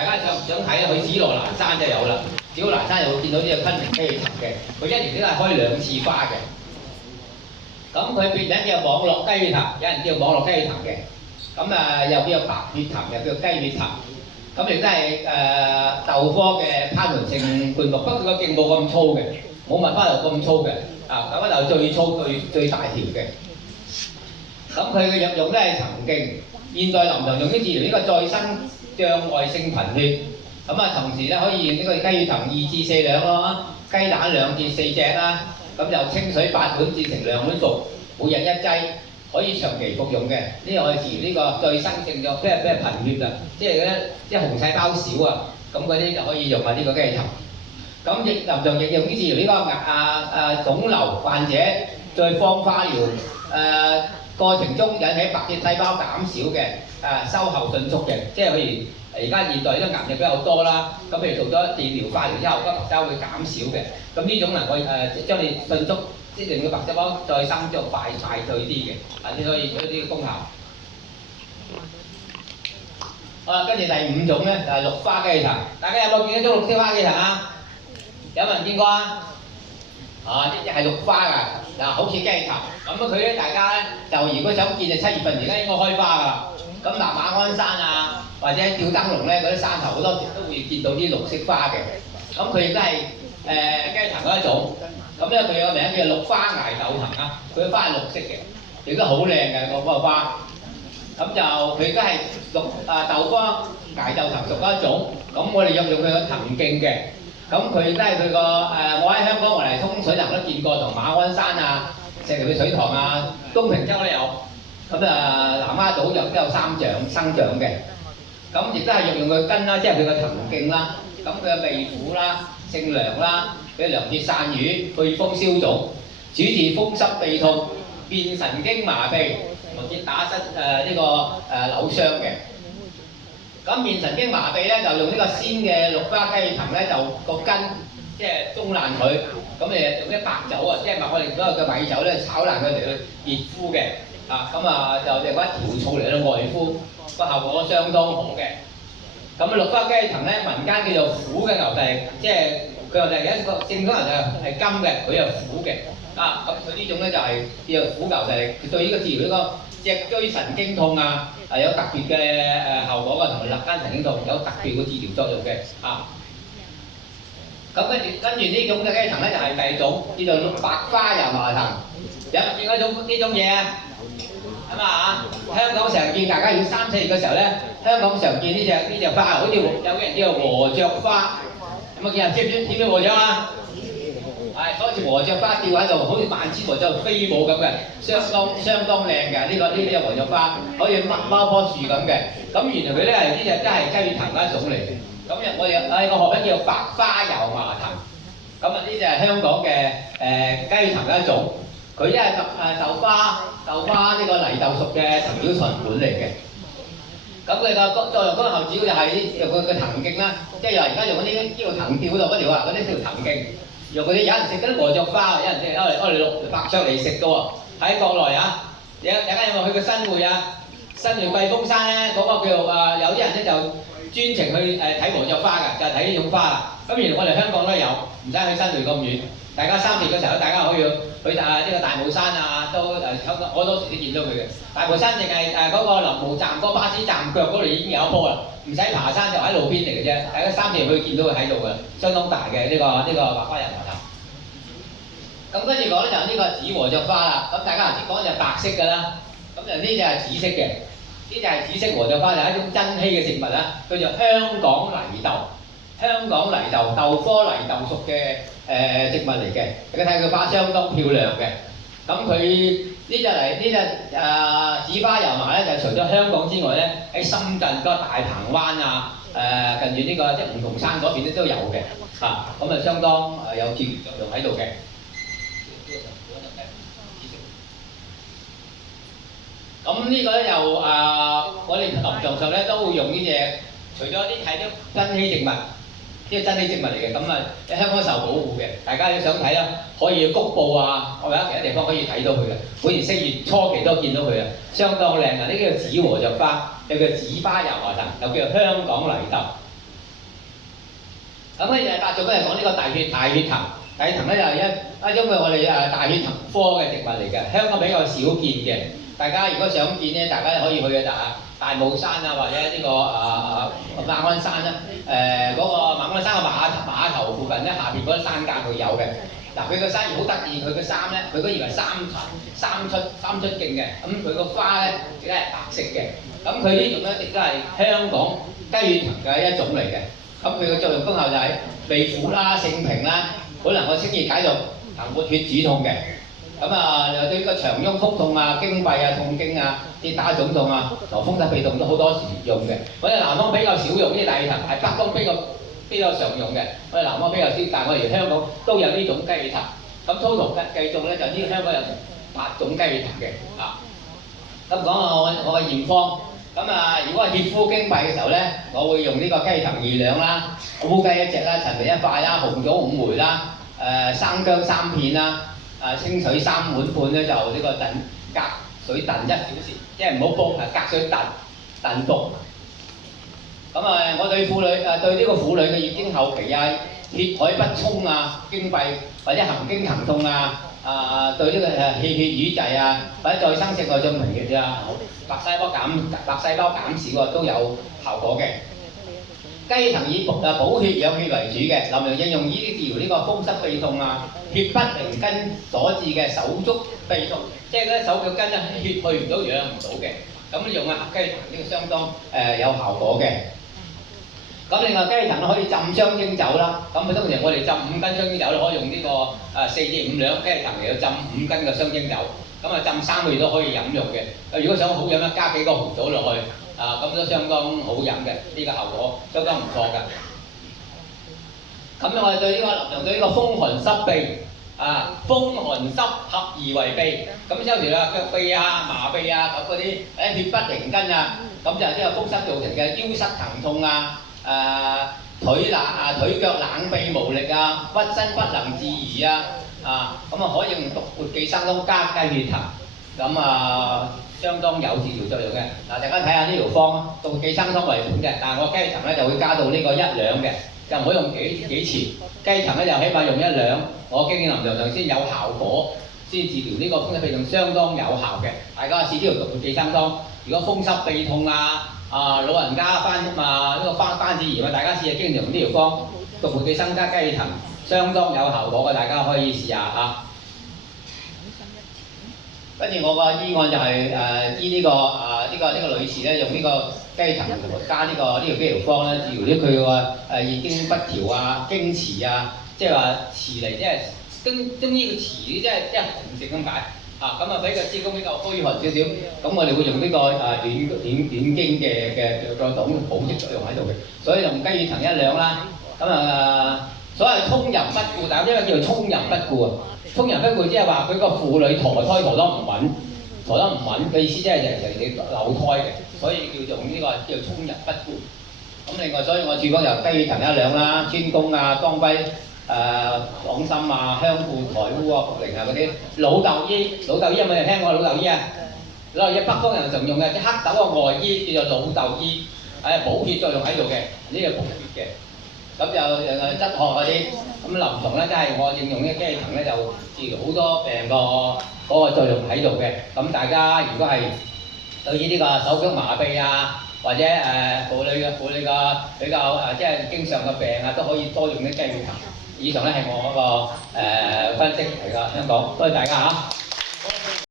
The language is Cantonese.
大家想睇去紫羅蘭山就有啦。紫羅蘭山又會見到呢個昆明雞羽藤嘅，佢一年都係開2次花嘅。咁佢別名叫網絡雞羽藤，有人叫網絡雞羽藤嘅。咁又叫白血藤，又叫雞血藤。咁亦都係豆科嘅攀援性灌木，不過個莖冇咁粗嘅，冇蜜花頭咁粗嘅。蜜花頭最粗最大條嘅。咁佢嘅藥用咧係藤莖，現代臨床用於治療呢個再生障礙性貧血。咁同時咧可以用呢個雞血藤2至4兩咯，雞蛋2至4隻啦。咁就清水8碗至成2碗服，每日1劑，可以長期服用嘅。呢個可以治療呢個再生性嘅咩貧血啊，即係啲紅細胞少啊，咁嗰啲就可以用下呢個雞血藤。咁亦臨床亦用於治療呢個腫瘤患者在放化療過程中引起白血細胞減少嘅，收後迅速嘅，即係譬如而家現代呢個癌症比較多啦，咁譬如做咗電療化療之後，個白細胞會減少嘅，咁呢種能夠將你迅速即係令個白細胞再生就快脆啲嘅，先可以有啲功效。好啦，跟住第5種咧就係綠花雞藤，大家有冇見到種綠色花雞藤啊？有冇人見過啊？呢隻係綠花㗎，好似雞藤。咁佢咧，大家咧就如果想見就7月份，而家應該開花㗎啦。咁馬鞍山啊，或者吊燈籠咧，嗰啲山頭好多時都會見到啲綠色花嘅。咁佢亦都係雞藤嗰一種。咁咧佢有個名叫綠花崖豆藤啊，佢嘅花係綠色嘅，亦都好靚嘅嗰個花。咁就佢都係豆花崖豆藤屬嗰一種。咁我哋用佢個藤莖嘅。咁佢都係佢個我喺香港我嚟通水塘都見過，同馬鞍山啊、石梨水塘啊、東平洲都有。咁南丫島又都有生長嘅。咁亦都係用佢根啦，即係佢個藤莖啦。咁佢嘅味苦啦、性涼啦，佢涼血散瘀、祛風消腫，主治風濕痹痛、辨神經麻痹，或者打失呢個扭傷嘅。咁辨神經麻痹咧，就用呢個鮮嘅綠花雞藤咧，就個根即係中爛佢，咁誒用啲白酒啊，即係我哋所有嘅米酒咧，炒爛佢嚟去熱敷嘅，就用一條醋嚟去外敷，個效果相當好嘅。咁綠花雞藤咧，民間叫做苦嘅牛蹄，即係佢牛蹄有一個正宗牛蹄係金嘅，佢係苦嘅，咁佢呢種咧就係叫做苦牛蹄，對呢個治療呢個脊椎神經痛啊，有特別嘅效果嘅，同埋肋間神經痛有特別嘅治療作用嘅，咁跟住呢種嘅雞藤咧就係第2種，叫做白花油麻藤。有冇見過呢種嘢啊？香港常見，大家要3、4月嘅時候咧，香港常見呢隻花，好似有啲人叫做禾雀花，有冇見啊？知唔知點樣禾雀啊？係嗰隻禾雀花吊喺度，好似萬千禾雀飛舞咁嘅，相當靚嘅。呢隻禾雀花好似貓棵樹咁嘅。咁原來佢咧係呢隻都係雞血藤一種嚟嘅。咁我哋個學名叫做白花油麻藤。咁呢隻係香港嘅雞血藤嘅一種。佢因為豆花呢個泥豆屬嘅藤料醇本嚟嘅。咁佢個作用功效主要就係用佢嘅藤莖啦，即係而家用嗰啲叫藤吊嗰度嗰條啊，嗰啲條藤莖。用嗰啲有人食嗰啲禾雀花，有人食攞嚟白灼嚟食嘅喎。喺國內啊，大家有冇去過新會啊？新會貴峰山咧，嗰個叫有啲人咧就專程去睇禾雀花㗎，就係睇呢種花啦。咁原來我哋香港都有，唔使去新會咁遠。大家3月嘅時候，大家可以去呢個大帽山啊，都好多時都見到佢嘅。大帽山淨係嗰個林務站嗰個巴士站腳嗰度已經有一棵啦，唔使爬山就喺路邊嚟嘅啫。大家3月去見到佢喺度嘅，相當大嘅呢個白花油麻藤。咁跟住講咧就呢個紫禾雀花啦。咁大家頭先講就白色嘅啦，咁就呢隻係紫色嘅。呢隻係紫色禾雀花，就係一種珍稀嘅植物啦，叫做香港泥豆。香港泥豆豆科泥豆屬嘅植物嚟嘅，你睇佢花相當漂亮嘅。咁佢呢隻紫花油麻咧，就除咗香港之外咧，喺深圳嗰個大鵬灣啊，近住呢個即係梧桐山嗰邊咧都有嘅，咁相當有治療作用喺度嘅。咁呢個咧就我哋臨床上咧都會用呢隻，除咗啲睇啲珍稀植物。呢個珍稀植物嚟嘅，咁喺香港受保護嘅，大家都想睇啦，可以谷報啊，或者其他地方可以睇到佢嘅。每年4月初期都見到佢嘅，相當靚啊！呢個紫禾雀花，又叫紫花油麻藤，又叫香港泥豆。咁咧8種咧係講呢個大血藤。大血藤咧就係一種我哋大血藤科嘅植物嚟嘅，香港比較少見嘅。大家如果想見咧，大家可以去嘅大帽山啊，或者呢個馬鞍山啦。嗰個馬鞍山嘅碼頭附近咧，下邊嗰啲山澗會有嘅。嗱，佢個生葉好得意，佢個衫咧，佢嗰葉係三出徑嘅，咁佢個花咧亦都係白色嘅。咁佢呢種咧亦都係香港雞血藤嘅一種嚟嘅。咁佢嘅作用功效就係利苦啦、性平啦，好能夠清熱解毒、行活血止痛嘅。咁又對呢個腸痈腹痛啊、經閉啊、痛經啊、跌打腫痛啊、同風濕痹痛都好多時用嘅。我哋南方比較少用呢啲大血藤，係北方比較常用嘅。我哋南方比較少，但係我哋香港都有呢種雞血藤。咁 total 計中咧就呢香港有8種雞血藤嘅啊。咁講下我嘅驗方。咁如果係血枯經閉嘅時候咧，我會用呢個雞血藤2兩啦，烏雞1隻啦，陳皮1塊啦，紅棗5枚啦，生薑3片啦，清水3碗半咧就呢個隔水燉1小時，即係唔好煲，係隔水燉服。咁我對婦女對呢個婦女嘅月經後期啊、血海不沖啊、經閉或者行經疼痛啊。對呢個氣血瘀滯啊，或者再生性愛進貧血啊、白細胞減少啊都有效果嘅。雞血藤以補血養血為主嘅，臨床應用於治療呢個風濕痹痛啊、血不靈根所致嘅手足痹痛，即係嗰啲手腳筋咧血去唔到、養唔到嘅，咁用黑雞血藤呢個相當有效果嘅。咁另外雞血藤可以浸雙蒸酒啦，咁通常我哋浸5斤雙蒸酒咧，可以用呢個4至5兩雞血藤嚟到浸5斤嘅雙蒸酒，咁浸3個月都可以飲用嘅。如果想好飲咧，加幾個紅棗落去，咁都相當好飲嘅，呢個效果相當唔錯嘅。咁我哋對呢個臨床對呢個風寒濕痹風寒濕合而為痹，咁有時腳痹啊、麻痹啊咁嗰啲血不靈根啊，咁就呢個風濕造成嘅腰膝疼痛啊。腿腳冷痹無力啊，屈身不能自移啊，咁可以用獨活寄生湯加雞血藤，咁相當有治療作用嘅。大家睇下呢條方，獨活寄生湯為本嘅，但係我雞血藤咧就會加到呢個1兩嘅，就唔好用幾錢。雞血藤咧就起碼用1兩，我經驗臨床上先有效果，先治療呢個風濕痹痛相當有效嘅。大家試呢條獨活寄生湯，如果風濕痹痛老人家呢個關節炎大家試下經常用呢條方，獨活寄生加雞血藤，相當有效果嘅，大家可以試下嚇。跟住我個醫案就係醫呢個女士咧，用呢個雞血藤加呢條幾條方咧，治療啲佢個月經不調啊、經遲啊，即係話遲嚟，即係中醫嘅遲即係同性咁解。咁俾個子宮比較虛寒少少，咁我哋會用呢個暖經嘅個種保濕作用喺度嘅，所以用雞血藤1兩啦。所謂沖淫不顧，但係因為叫做沖淫不顧啊，沖淫不顧即係話佢個婦女陀胎陀得唔穩嘅意思，即係人哋漏胎嘅，所以叫做呢個叫做沖淫不顧。咁另外，所以我處方就雞血藤1兩啦，川芎啊、當歸。黨參啊、香附、台烏啊、茯苓啊嗰啲老豆醫有冇人聽過老豆醫啊？老豆醫北方人常用嘅，即黑豆嘅外醫叫做老豆醫，補血作用喺度嘅，呢個補血嘅。咁就質學嗰啲，咁臨床咧，即係我應用呢個雞血藤咧，就治療好多病嗰個作用喺度嘅。咁大家如果係對於呢個手腳麻痹啊，或者婦女嘅比較即係經常嘅病啊，都可以多用啲雞血藤。以上咧係我嗰個分析嚟㗎，香港，多謝大家嚇。